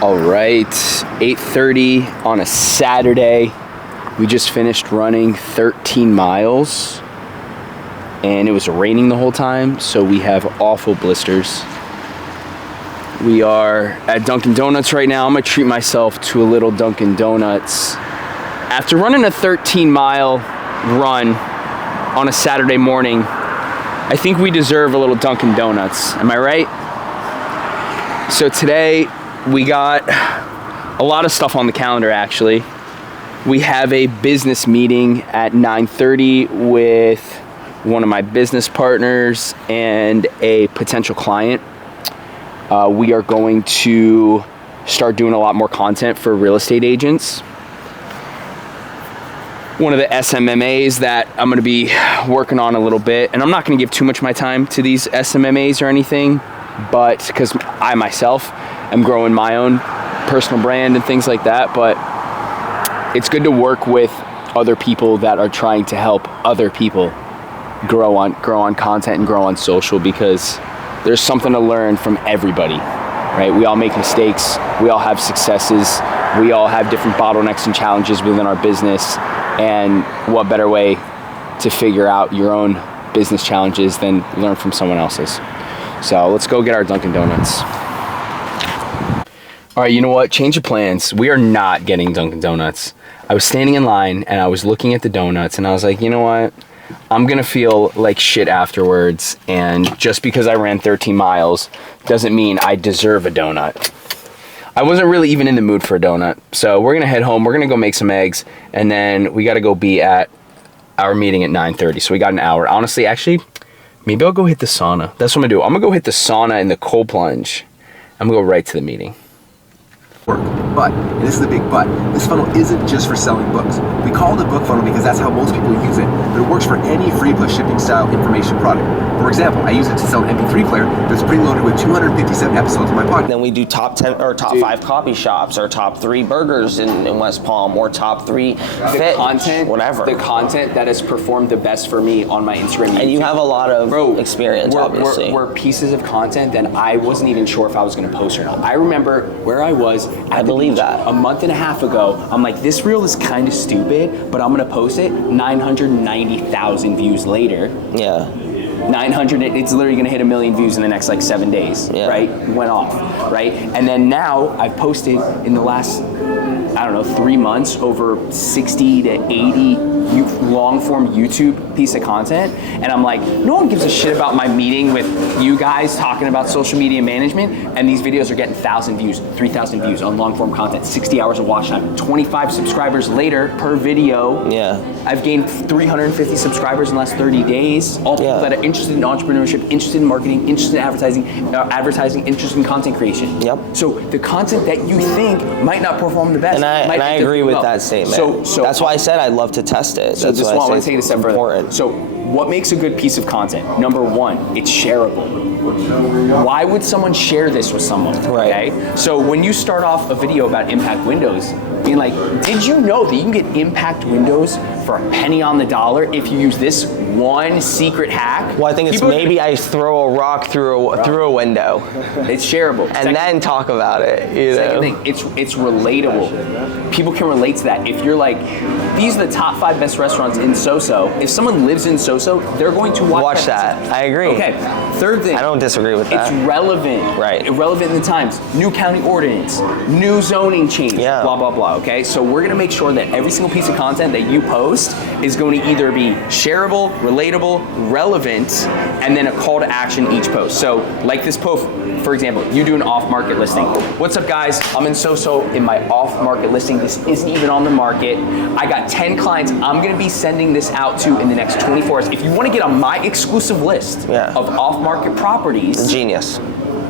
All right, 8:30 on a Saturday. We just finished running 13 miles and it was raining the whole time, so we have awful blisters. We are at Dunkin' Donuts right now. I'm gonna treat myself to a little Dunkin' Donuts. After running a 13-mile run on a Saturday morning, I think we deserve a little Dunkin' Donuts. Am I right? So today we got a lot of stuff on the calendar actually. We have a business meeting at 9:30 with one of my business partners and a potential client. We are going to start doing a lot more content for real estate agents. One of the SMMAs that I'm gonna be working on a little bit, and I'm not gonna give too much of my time to these SMMAs or anything, but because I myself am growing my own personal brand and things like that, but it's good to work with other people that are trying to help other people grow on content and grow on social, because there's something to learn from everybody, right? We all make mistakes, we all have successes, we all have different bottlenecks and challenges within our business, and what better way to figure out your own business challenges than learn from someone else's. So let's go get our Dunkin' Donuts. All right, you know what? Change of plans. We are not getting Dunkin' Donuts. I was standing in line and I was looking at the donuts and I was like, you know what? I'm gonna feel like shit afterwards, and just because I ran 13 miles doesn't mean I deserve a donut. I wasn't really even in the mood for a donut. So we're gonna head home, we're gonna go make some eggs, and then we gotta go be at our meeting at 9:30. So we got an hour. Honestly, actually, maybe I'll go hit the sauna. That's what I'm gonna do. I'm gonna go hit the sauna and the cold plunge. I'm gonna go right to the meeting. But, and this is the big but, this funnel isn't just for selling books. We call it a book funnel because that's how most people use it, but it works for any free plus shipping style information product. For example, I use it to sell an MP3 player that's preloaded with 257 episodes of my podcast. Then we do top 10 or top 5 coffee shops, or top 3 burgers in West Palm, or top 3 fit content, whatever. The content that has performed the best for me on my Instagram. And you have a lot of experience, obviously. Were pieces of content that I wasn't even sure if I was going to post or not. I remember where I was. I believe that. A month and a half ago, I'm like, this reel is kind of stupid, but I'm gonna post it. 990,000 views later. Yeah. 900, it's literally gonna hit 1 million views in the next like 7 days, right? Went off, right? And then now I've posted in the last, I don't know, 3 months, over 60 to 80 long form YouTube piece of content. And I'm like, no one gives a shit about my meeting with you guys talking about social media management. And these videos are getting 1,000 views, 3,000 views on long form content, 60 hours of watch time, 25 subscribers later per video. Yeah. I've gained 350 subscribers in the last 30 days. All people that are interested in entrepreneurship, interested in marketing, interested in advertising, interested in content creation. Yep. So the content that you think might not perform the best. And I agree with that statement. So that's why I said I'd love to test it. So that's just why want to take it a step further. So what makes a good piece of content? Number one, it's shareable. Why would someone share this with someone? Right. Okay? So when you start off a video about impact windows, being like, did you know that you can get impact windows for a penny on the dollar if you use this one secret hack? Well, I think it's maybe I throw a rock through a window. It's shareable. And then talk about it. Second thing, it's relatable. People can relate to that. If you're like, these are the top 5 best restaurants in Soso. If someone lives in Soso, they're going to watch that. I agree. Okay. Third thing. I don't disagree with that. It's relevant. Right. Irrelevant in the times. New county ordinance. New zoning change. Yeah. Blah, blah, blah. Okay. So we're going to make sure that every single piece of content that you post is going to either be shareable, relatable, relevant, and then a call to action each post. So like this post, for example, you do an off-market listing. What's up, guys? I'm in Soso in my off-market listing. This isn't even on the market. I got 10 clients I'm going to be sending this out to in the next 24 hours. If you want to get on my exclusive list of off-market properties. Genius.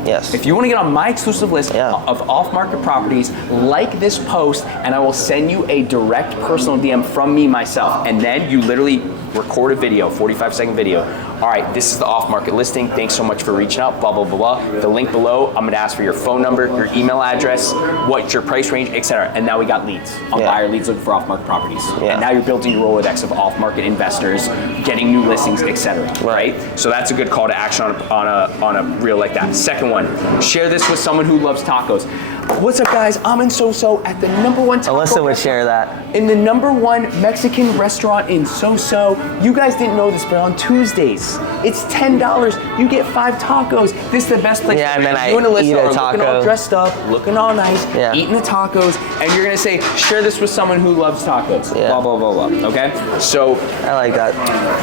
Yes. If you want to get on my exclusive list of off-market properties, like this post, and I will send you a direct personal DM from me myself. And then you literally record a video, 45-second video, all right, this is the off-market listing. Thanks so much for reaching out, blah, blah, blah, blah. The link below, I'm gonna ask for your phone number, your email address, what's your price range, etc. And now we got leads on buyer leads looking for off-market properties. And now you're building your Rolodex of off-market investors, getting new listings, etc. Right? So that's a good call to action on a reel like that. Second one, share this with someone who loves tacos. What's up, guys? I'm in Soso at the #1 taco Alyssa would share that. in the #1 Mexican restaurant in Soso. You guys didn't know this, but on Tuesdays, it's $10. You get 5 tacos. This is the best place. Yeah, and then I you and Alyssa eat a are taco. looking all dressed up, looking all nice, Yeah. eating the tacos, and you're gonna say, share this with someone who loves tacos. Yeah. Blah, blah, blah, blah. Okay? So I like that.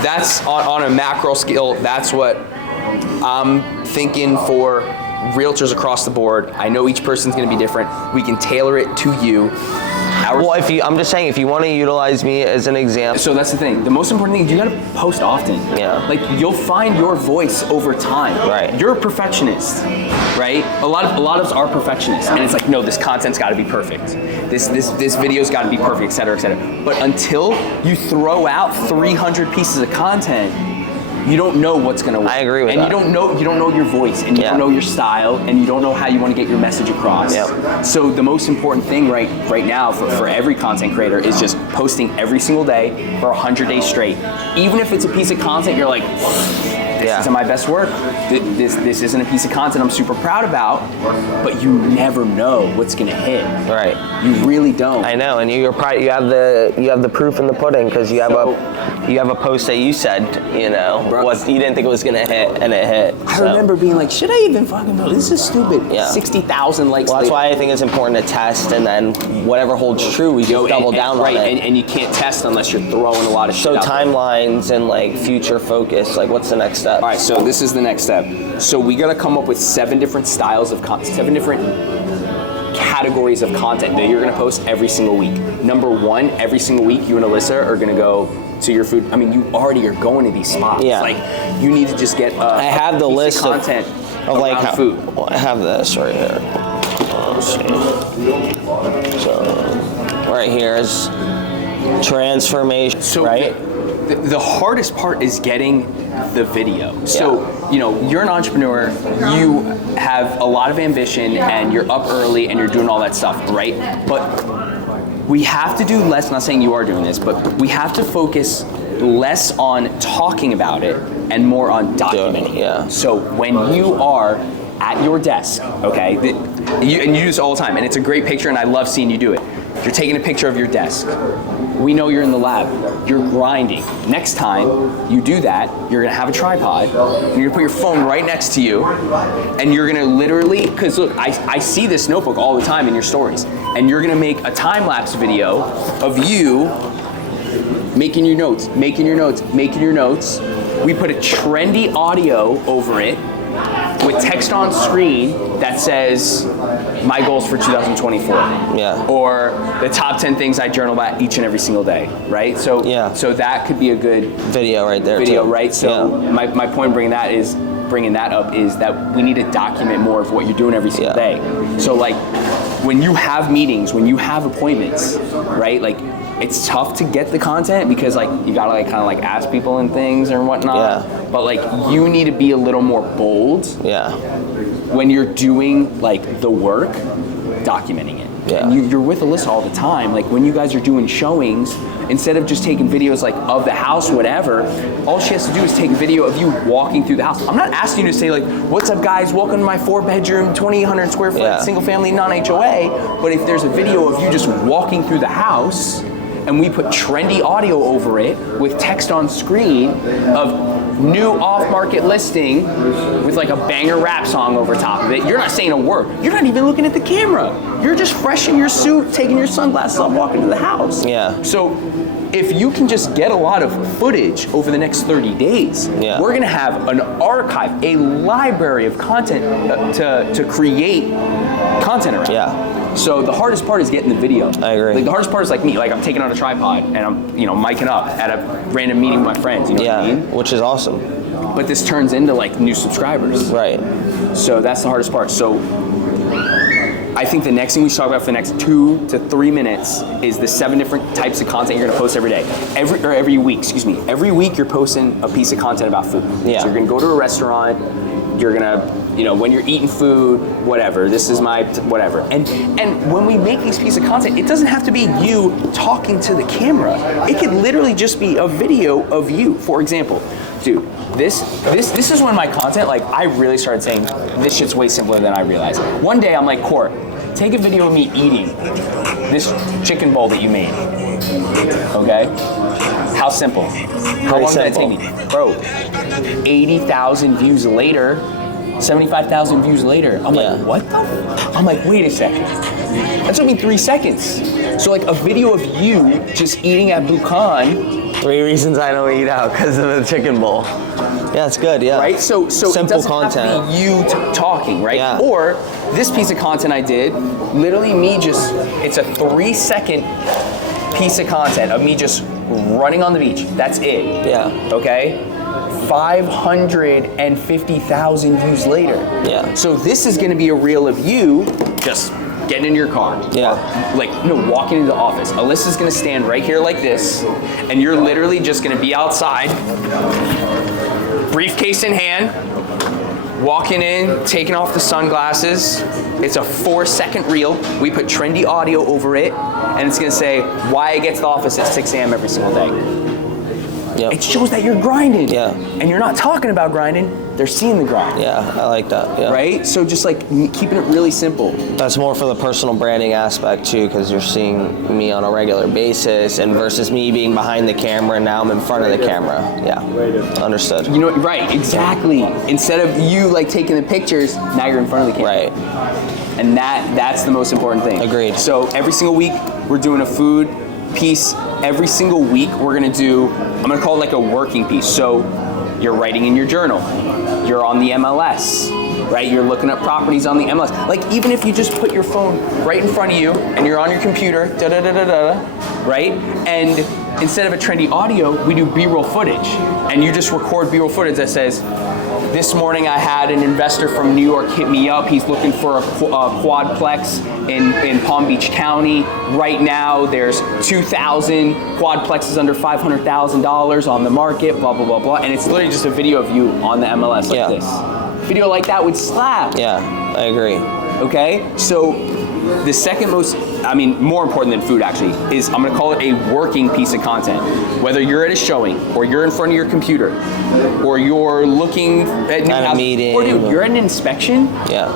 that's on a macro scale. That's what I'm thinking for realtors across the board. I know each person's going to be different. We can tailor it to you. Well, I'm just saying, if you want to utilize me as an example. So that's the thing. The most important thing is you got to post often. Yeah. Like, you'll find your voice over time. Right. You're a perfectionist, right? A lot of us are perfectionists, and it's like, no, this content's got to be perfect. This video's got to be perfect, et cetera, et cetera. But until you throw out 300 pieces of content, you don't know what's gonna work. I agree with and that. And you don't know your voice, and you don't know your style, and you don't know how you want to get your message across. Yep. So the most important thing right now for every content creator is just posting every single day for 100 days straight. Even if it's a piece of content you're like, this isn't my best work. This isn't a piece of content I'm super proud about, but you never know what's gonna hit. Right. You really don't. I know, and you have the proof in the pudding, because you have a post that you said, you didn't think it was gonna hit, and it hit. I remember being like, should I even fucking know? This is stupid. Yeah. 60,000 likes. Well, that's why I think it's important to test, and then whatever holds true, we just double down on it. And you can't test unless you're throwing a lot of shit So out there. timelines and like future focus, like what's the next step? All right, so this is the next step. So we gotta come up with 7 different styles of content, 7 different categories of content that you're gonna post every single week. Number 1, every single week, you and Alyssa are gonna go to your food. I mean, you already are going to these spots. Yeah. Like, you need to just get I have the list of content of like around food. I have this right here. Let's see. So right here is transformation. So right. The hardest part is getting the video. So, you're an entrepreneur, you have a lot of ambition, and you're up early and you're doing all that stuff, right? But we have to do less, not saying you are doing this, but we have to focus less on talking about it and more on documenting it. Yeah. So when you are at your desk, okay, and you do this all the time, and it's a great picture, and I love seeing you do it. You're taking a picture of your desk. We know you're in the lab. You're grinding. Next time you do that, you're gonna have a tripod, and you're gonna put your phone right next to you, and you're gonna literally, because look, I see this notebook all the time in your stories, and you're gonna make a time-lapse video of you making your notes. We put a trendy audio over it with text on screen that says, my goals for 2024. Yeah. Or the top 10 things I journal about each and every single day, right? So that could be a good video right there. Video, too. right? So my point bringing that up is that we need to document more of what you're doing every single day. So like, when you have meetings, when you have appointments, right? Like, it's tough to get the content because like you gotta like kind of like ask people and things and whatnot. Yeah. But like, you need to be a little more bold. Yeah. When you're doing like the work, documenting it. Yeah. And you're with Alyssa all the time. Like, when you guys are doing showings, instead of just taking videos like of the house, whatever, all she has to do is take a video of you walking through the house. I'm not asking you to say like, what's up guys, welcome to my 4-bedroom, 2,800 square foot, single family, non-HOA. But if there's a video of you just walking through the house, and we put trendy audio over it with text on screen of new off-market listing with like a banger rap song over top of it, you're not saying a word. You're not even looking at the camera. You're just fresh in your suit, taking your sunglasses off, walking to the house. Yeah. So if you can just get a lot of footage over the next 30 days, we're gonna have an archive, a library of content to create content around. Yeah. So the hardest part is getting the video. I agree. Like, the hardest part is like me. Like, I'm taking out a tripod and I'm, micing up at a random meeting with my friends. You know what I mean? Which is awesome. But this turns into like new subscribers. Right. So that's the hardest part. So I think the next thing we should talk about for the next 2 to 3 minutes is the 7 different types of content you're gonna post every day. Every week, excuse me. Every week you're posting a piece of content about food. Yeah. So you're gonna go to a restaurant, you're gonna, when you're eating food, whatever, this is my, whatever. And when we make these pieces of content, it doesn't have to be you talking to the camera. It could literally just be a video of you. For example, dude, this is when my content, like, I really started saying, this shit's way simpler than I realized. One day I'm like, Court, take a video of me eating this chicken bowl that you made. Okay? How simple. How long did that take me? Bro, 80,000 views later, 75,000 views later, I'm like, what the? I'm like, wait a second. That took me 3 seconds. So like a video of you just eating at Bukan. 3 reasons I don't eat out because of the chicken bowl. Yeah, it's good, yeah. Right? So simple it doesn't content. have to be you talking, right? Yeah. Or this piece of content I did, literally me just, it's a 3-second piece of content of me just running on the beach. That's it. Yeah. Okay? 550,000 views later. Yeah. So this is gonna be a reel of you just getting in your car. Yeah. Walking into the office. Alyssa's gonna stand right here like this, and you're literally just gonna be outside, briefcase in hand, walking in, taking off the sunglasses. It's a 4-second reel. We put trendy audio over it, and it's gonna say why I get to the office at 6 a.m. every single day. Yep. It shows that you're grinding. Yeah. And you're not talking about grinding, they're seeing the grind. Yeah, I like that. Yeah. Right? So just like keeping it really simple. That's more for the personal branding aspect too, because you're seeing me on a regular basis, and versus me being behind the camera, now I'm in front of the camera. Yeah, understood. Right, exactly. Instead of you like taking the pictures, now you're in front of the camera. Right. And that's the most important thing. Agreed. So every single week we're doing a food piece. Every single week we're gonna do, I'm gonna call it like a working piece. So you're writing in your journal, you're on the MLS, right? You're looking up properties on the MLS. Like even if you just put your phone right in front of you and you're on your computer, right? And instead of a trendy audio, we do B-roll footage. And you just record B-roll footage that says, this morning I had an investor from New York hit me up. He's looking for a quadplex in Palm Beach County. Right now there's 2,000 quadplexes under $500,000 on the market, blah, blah, blah, blah. And it's literally just a video of you on the MLS like this. Video like that would slap. Yeah, I agree. Okay, so the second most, more important than food actually, is I'm gonna call it a working piece of content. Whether you're at a showing, or you're in front of your computer, or you're looking at a meeting, or dude, you're at an inspection. Yeah.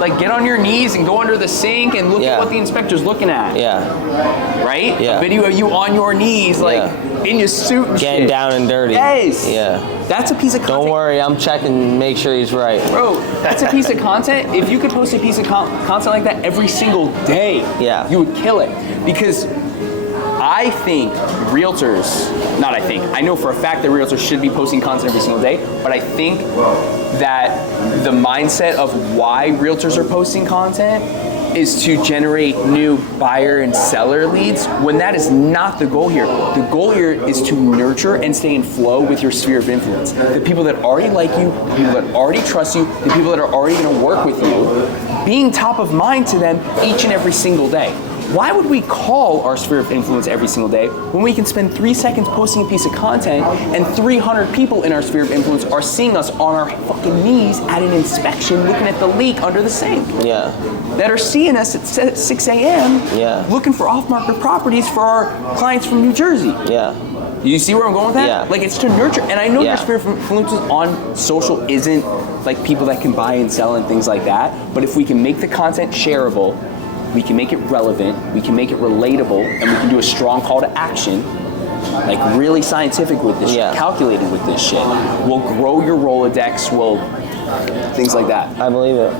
Like get on your knees and go under the sink and look at what the inspector's looking at. Yeah. Right? Yeah. A video of you on your knees, like in your suit and getting shit. down and dirty. Yes. Yeah. That's a piece of content. Don't worry, I'm checking, make sure he's right. Bro, that's a piece of content. If you could post a piece of content like that every single day, you would kill it. Because I think I know for a fact that realtors should be posting content every single day, but I think that the mindset of why realtors are posting content is to generate new buyer and seller leads, when that is not the goal here. The goal here is to nurture and stay in flow with your sphere of influence. The people that already like you, the people that already trust you, the people that are already gonna work with you, being top of mind to them each and every single day. Why would we call our sphere of influence every single day when we can spend 3 seconds posting a piece of content and 300 people in our sphere of influence are seeing us on our fucking knees at an inspection looking at the leak under the sink? Yeah. That are seeing us at 6 a.m. Looking for off-market properties for our clients from New Jersey. Yeah. You see where I'm going with that? Yeah. Like it's to nurture, and I know your sphere of influence on social isn't like people that can buy and sell and things like that, but if we can make the content shareable, we can make it relevant, we can make it relatable, and we can do a strong call to action, like really scientific with this shit, calculated with this shit. We'll grow your Rolodex, things like that. I believe it.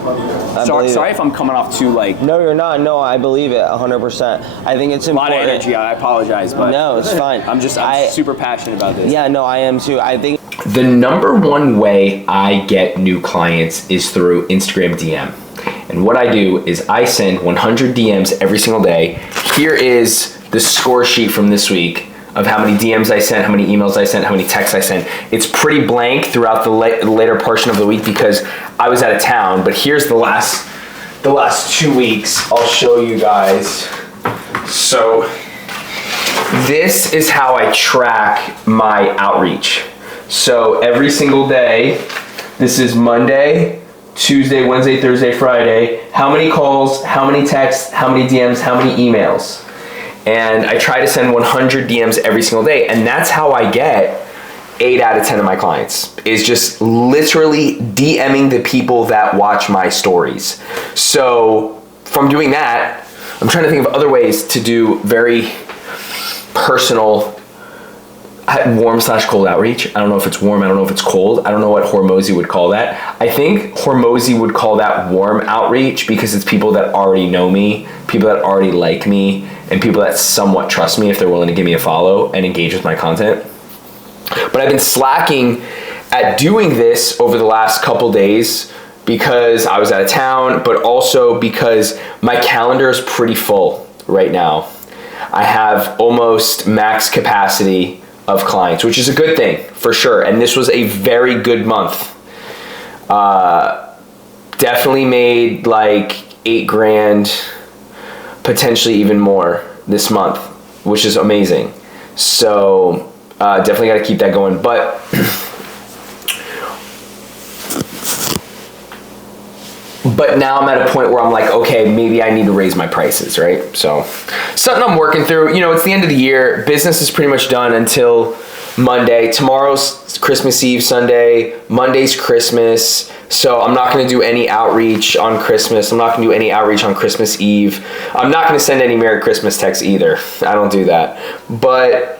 Sorry if I'm coming off too like... No, you're not. No, I believe it 100%. I think it's important. A lot of energy, I apologize, but... No, it's fine. I'm super passionate about this. Yeah, no, I am too. I think... The number one way I get new clients is through Instagram DM. And what I do is I send 100 DMs every single day. Here is the score sheet from this week of how many DMs I sent, how many emails I sent, how many texts I sent. It's pretty blank throughout the later portion of the week because I was out of town, but here's the last the last 2 weeks, I'll show you guys. So this is how I track my outreach. So every single day, this is Monday, Tuesday, Wednesday, Thursday, Friday, how many calls, how many texts, how many DMs, how many emails. And I try to send 100 DMs every single day. And that's how I get 8 out of 10 of my clients, is just literally DMing the people that watch my stories. So from doing that, I'm trying to think of other ways to do very personal warm/cold outreach. I don't know if it's warm, I don't know if it's cold. I don't know what Hormozy would call that. I think Hormozy would call that warm outreach because it's people that already know me, people that already like me, and people that somewhat trust me if they're willing to give me a follow and engage with my content. But I've been slacking at doing this over the last couple days because I was out of town, but also because my calendar is pretty full right now. I have almost max capacity of clients, which is a good thing for sure. And this was a very good month. Definitely made like 8 grand, potentially even more this month, which is amazing. So definitely got to keep that going. But now I'm at a point where I'm like, okay, maybe I need to raise my prices, right? So something I'm working through. You know, it's the end of the year. Business is pretty much done until Monday. Tomorrow's Christmas Eve, Sunday. Monday's Christmas. So I'm not going to do any outreach on Christmas. I'm not going to do any outreach on Christmas Eve. I'm not going to send any Merry Christmas texts either. I don't do that. But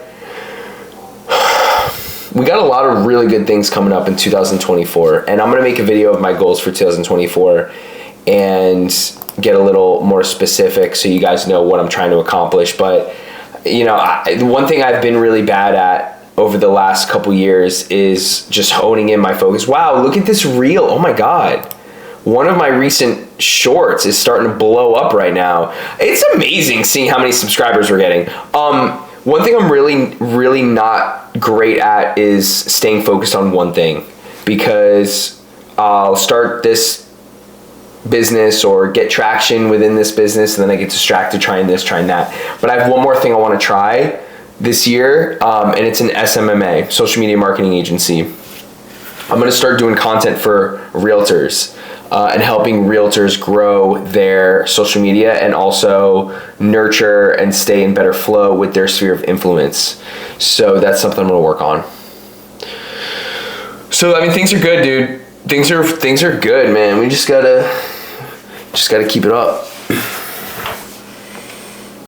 we got a lot of really good things coming up in 2024, and I'm going to make a video of my goals for 2024 and get a little more specific so you guys know what I'm trying to accomplish. But you know, the one thing I've been really bad at over the last couple years is just honing in my focus. Wow, look at this reel. Oh my God. One of my recent shorts is starting to blow up right now. It's amazing seeing how many subscribers we're getting. One thing I'm really not great at is staying focused on one thing, because I'll start this business or get traction within this business and then I get distracted trying this, trying that. But I have one more thing I want to try this year, and it's an SMMA, social media marketing agency. I'm going to start doing content for realtors and helping realtors grow their social media and also nurture and stay in better flow with their sphere of influence. So that's something I'm going to work on. So I mean, things are good, dude. Things are good, man. We just gotta keep it up.